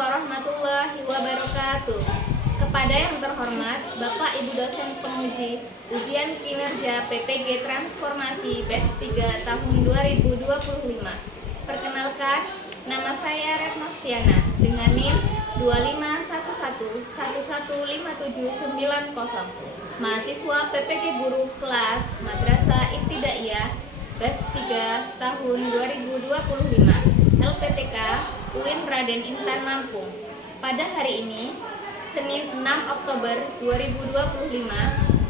warahmatullahi wabarakatuh. Kepada yang terhormat Bapak Ibu dosen penguji ujian kinerja PPG Transformasi Batch 3 tahun 2025. Perkenalkan, nama saya Retno Stiana dengan NIM 2511115790. Mahasiswa PPG Guru kelas Madrasah Ibtidaiyah Batch 3 tahun 2025. LPTK UIN Raden Intan Lampung. Pada hari ini, Senin 6 Oktober 2025,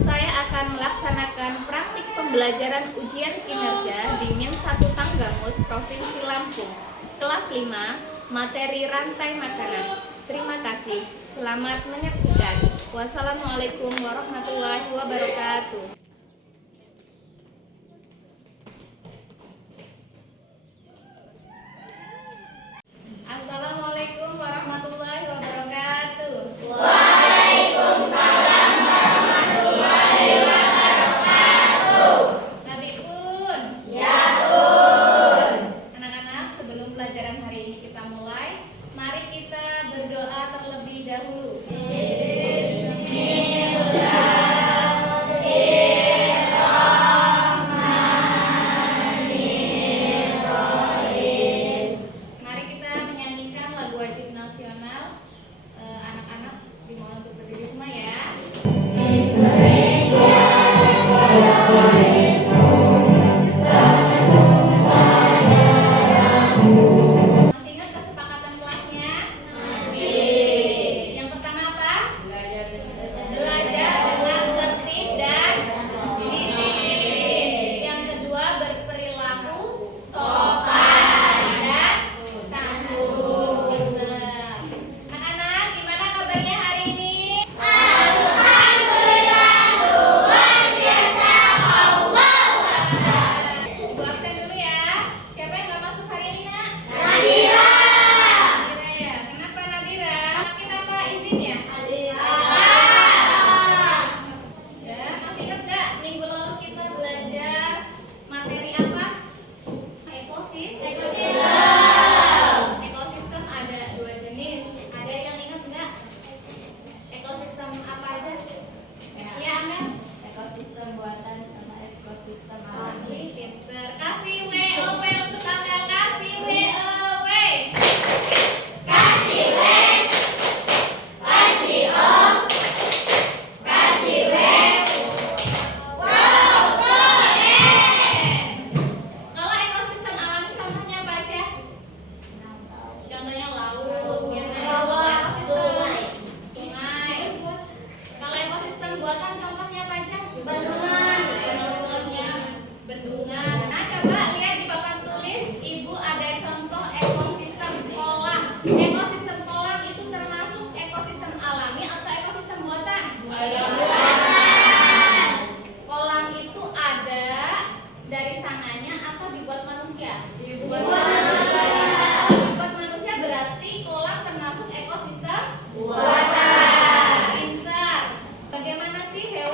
saya akan melaksanakan praktik pembelajaran ujian kinerja di Min 1 Tanggamus, Provinsi Lampung, kelas 5, materi rantai makanan. Terima kasih. Selamat menyaksikan. Wassalamualaikum warahmatullahi wabarakatuh. Assalamualaikum warahmatullahi wabarakatuh. Waalaikumsalam warahmatullahi wabarakatuh. Nabi Pun. Ya Bun. Anak-anak, sebelum pelajaran hari ini kita mulai, mari kita berdoa terlebih dahulu. Mari kita menyanyikan lagu wajib nasional. Anak-anak dimohon untuk berdiri semua ya. Masih ingat kesepakatan kelasnya? Yang pertama apa? Belajar dengan tertib dan disiplin. Yang kedua, berperilaku sopan dan santun. Benar. Anak-anak, gimana kabarnya hari ini? Bu absen dulu ya. Siapa yang nggak masuk hari ini, Nak? Nabira ya. Kenapa Nabira? Sakit apa izin ya? Ya, masih ingat nggak minggu lalu kita belajar materi apa? Ekosistem ada 2 jenis. Ada yang ingat nggak? Ekosistem apa aja? Ya, Amel? Ekosistem buatan sama ekosistem alami. Pinter. Kasih WOW untuk Amel. Kasih WOW. Kasih W, kasih O, kasih W. Wow, keren. Kalau ekosistem alami contohnya apa aja? Contohnya laut, ya kan? Kalau ekosistem sungai. Kalau ekosistem buatan contohnya apa aja? Bendungan. Contohnya bendungan. Nah, coba lihat di papan tulis, Ibu ada contoh ekosistem kolam. Ekosistem kolam itu termasuk ekosistem alami atau ekosistem buatan? Kolam itu ada dari sananya atau dibuat manusia? Kalau dibuat manusia berarti kolam termasuk ekosistem Buatan. Pintar. Bagaimana sih hewan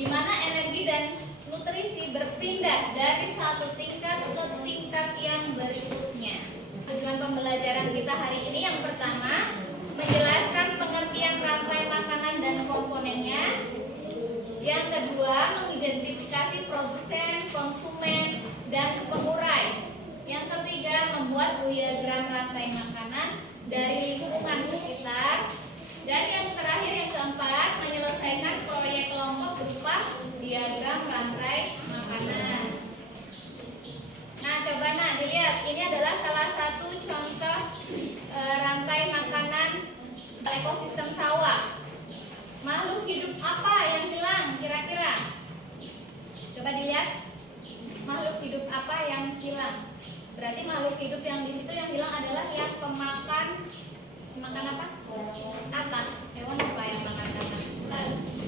di mana energi dan nutrisi berpindah dari satu tingkat ke tingkat yang berikutnya. Tujuan pembelajaran kita hari ini yang pertama, menjelaskan pengertian rantai makanan dan komponennya. Yang kedua, mengidentifikasi produsen, konsumen, dan pengurai. Yang ketiga, membuat diagram rantai makanan dari lingkungan sekitar. Dan yang terakhir, yang keempat, menyelesaikan proyek kelompok berupa diagram rantai makanan. Nah, coba dilihat, ini adalah salah satu contoh rantai makanan ekosistem sawah. Makhluk hidup apa yang hilang kira-kira? Coba dilihat, makhluk hidup apa yang hilang? Berarti makhluk hidup yang di situ yang hilang adalah yang pemakan apa? Atak. Hewan apa yang makan atak?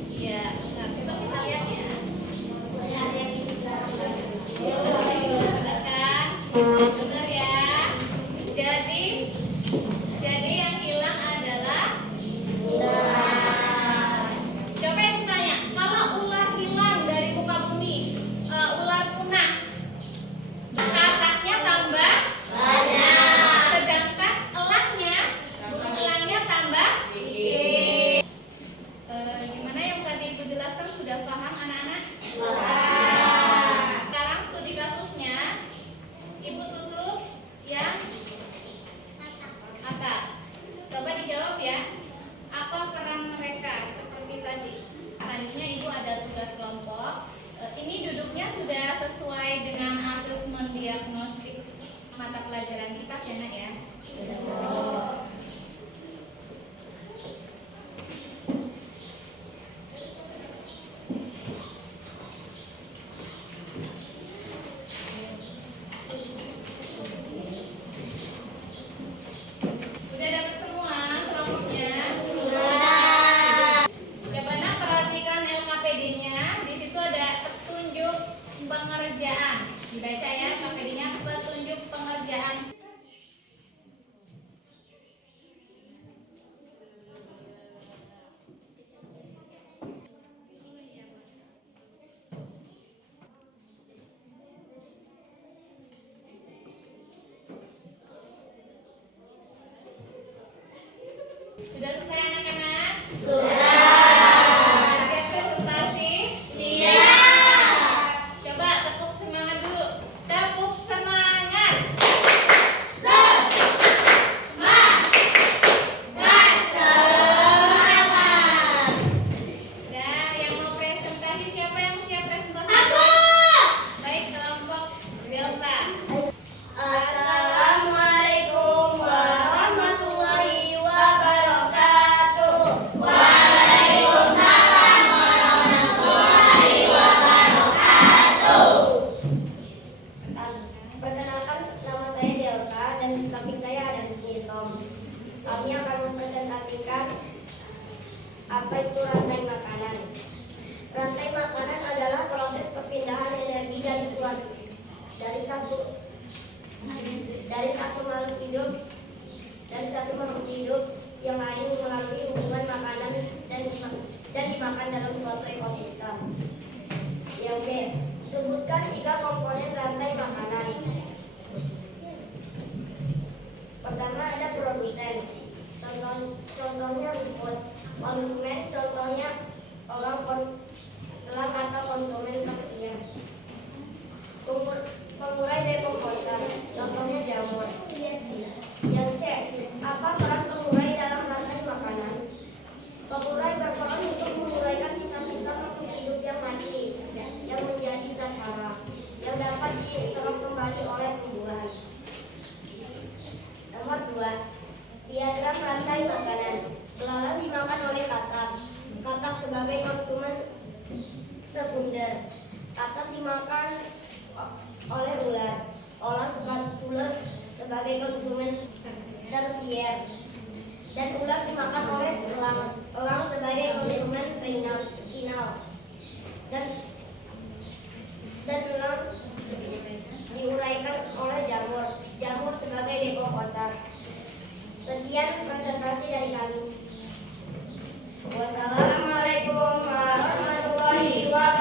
Iya, benar. Coba kita lihat ya. Benar kan? Benar ya. Jadi yang hilang adalah ular. Coba yang tanya, kalau ular hilang dari muka bumi, ular punah, ataknya tambah banyak, sedangkan elangnya, burung elangnya tambah dikit. Gimana yang tadi Ibu jelaskan, sudah paham anak-anak? Sekarang studi kasusnya, Ibu tutup yang atak. Coba dijawab ya, apa peran mereka seperti tadi? Selanjutnya Ibu ada tugas kelompok. Ini duduknya sudah sesuai dengan asesmen diagnostik mata pelajaran kita ya Nak ya? Sudah dapat semua kelompoknya? Coba Nak perhatikan LKPD-nya. Di situ ada petunjuk pengerjaan. Dibaca ya LKPD-nya, petunjuk pengerjaan. Sudah selesai anak-anak? Siap presentasi? Coba tepuk semangat dulu. Tepuk semangat. Nah, yang mau presentasi siapa yang siap presentasi? Baik, kelompok Delta. Assalamualaikum warahmatullahi wabarakatuh. Perkenalkan, nama saya Delta dan di samping saya ada Miss Tom. Kami akan mempresentasikan apa itu rantai makanan. Rantai makanan adalah proses perpindahan energi dari satu makhluk hidup yang lain melalui hubungan makanan dan dimakan dalam suatu ekosistem. Yang B, sebutkan 3 komponen rantai makanan. Pertama ada produsen, contohnya rumput. Konsumen, contohnya elang atau konsumen tersier. Pengurai dekomposer, contohnya jamur. Yang C, apa peran pengurai dalam rantai makanan? Pengurai berperan untuk menguraikan sisa-sisa makhluk hidup yang mati yang menjadi zat hara yang dapat diserap kembali oleh tumbuhan. Nomor 2, diagram rantai makanan. Belalang dimakan oleh katak. Katak sebagai konsumen sekunder. Katak dimakan oleh ular. Ular sebagai konsumen tersier. Dan ular dimakan oleh elang. Elang sebagai konsumen final. Dan elang diuraikan oleh jamur. Jamur sebagai dekomposer. Sekian presentasi dari kami. Wassalamualaikum warahmatullahi wabarakatuh.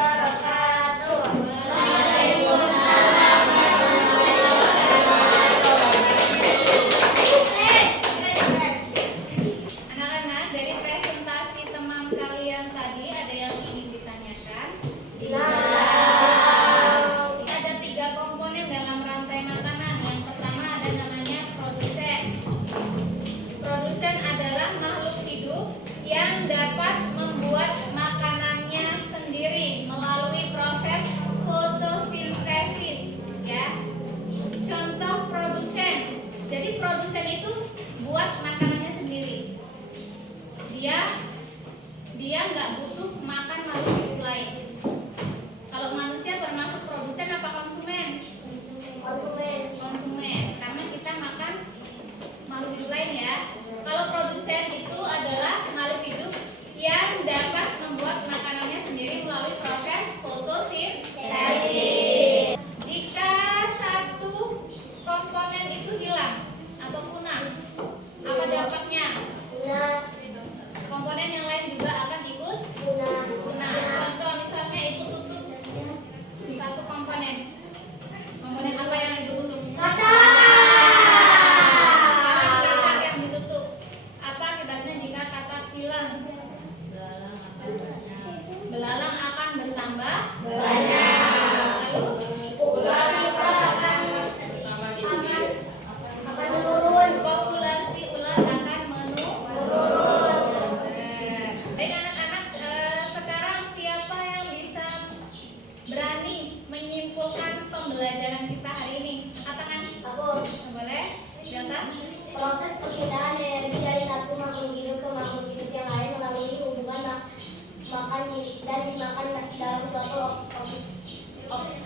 pembelajaran kita hari ini? Apa kan? Aku. Boleh? Delta? Proses perpindahan energi dari satu makhluk hidup ke makhluk hidup yang lain melalui hubungan makan dan dimakan dalam suatu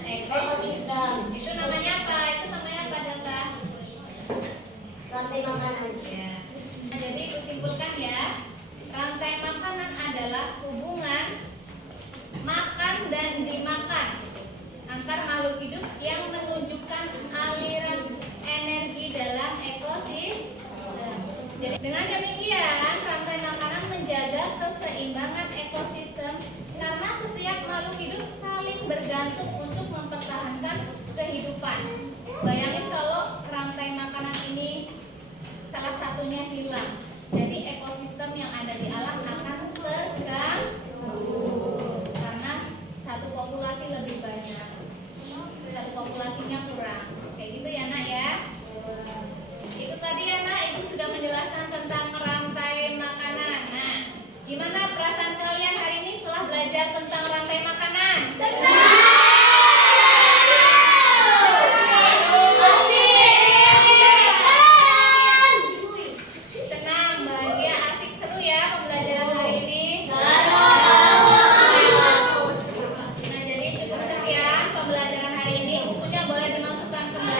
ekosistem. Itu namanya apa? Delta? Rantai makanan. Ya. Nah, jadi aku simpulkan ya. Rantai makanan adalah hubungan makan dan dimakan antar makhluk hidup yang menunjukkan aliran energi dalam ekosistem. Jadi dengan demikian rantai makanan menjaga keseimbangan ekosistem karena setiap makhluk hidup saling bergantung untuk mempertahankan kehidupan. Bayangin kalau rantai makanan ini salah satunya hilang, jadi ekosistem yang ada di alam akan terganggu karena satu populasi lebih banyak, satu populasinya kurang. Kayak gitu ya nak ya. Itu tadi ya nak, ibu sudah menjelaskan tentang rantai makanan. Nah, gimana perasaan kalian hari ini setelah belajar tentang rantai makanan? Senang, bahagia, asik, seru ya pembelajaran hari ini. Nah, jadi cukup sekian pembelajaran hari ini. Bukunya boleh dimasukkan kembali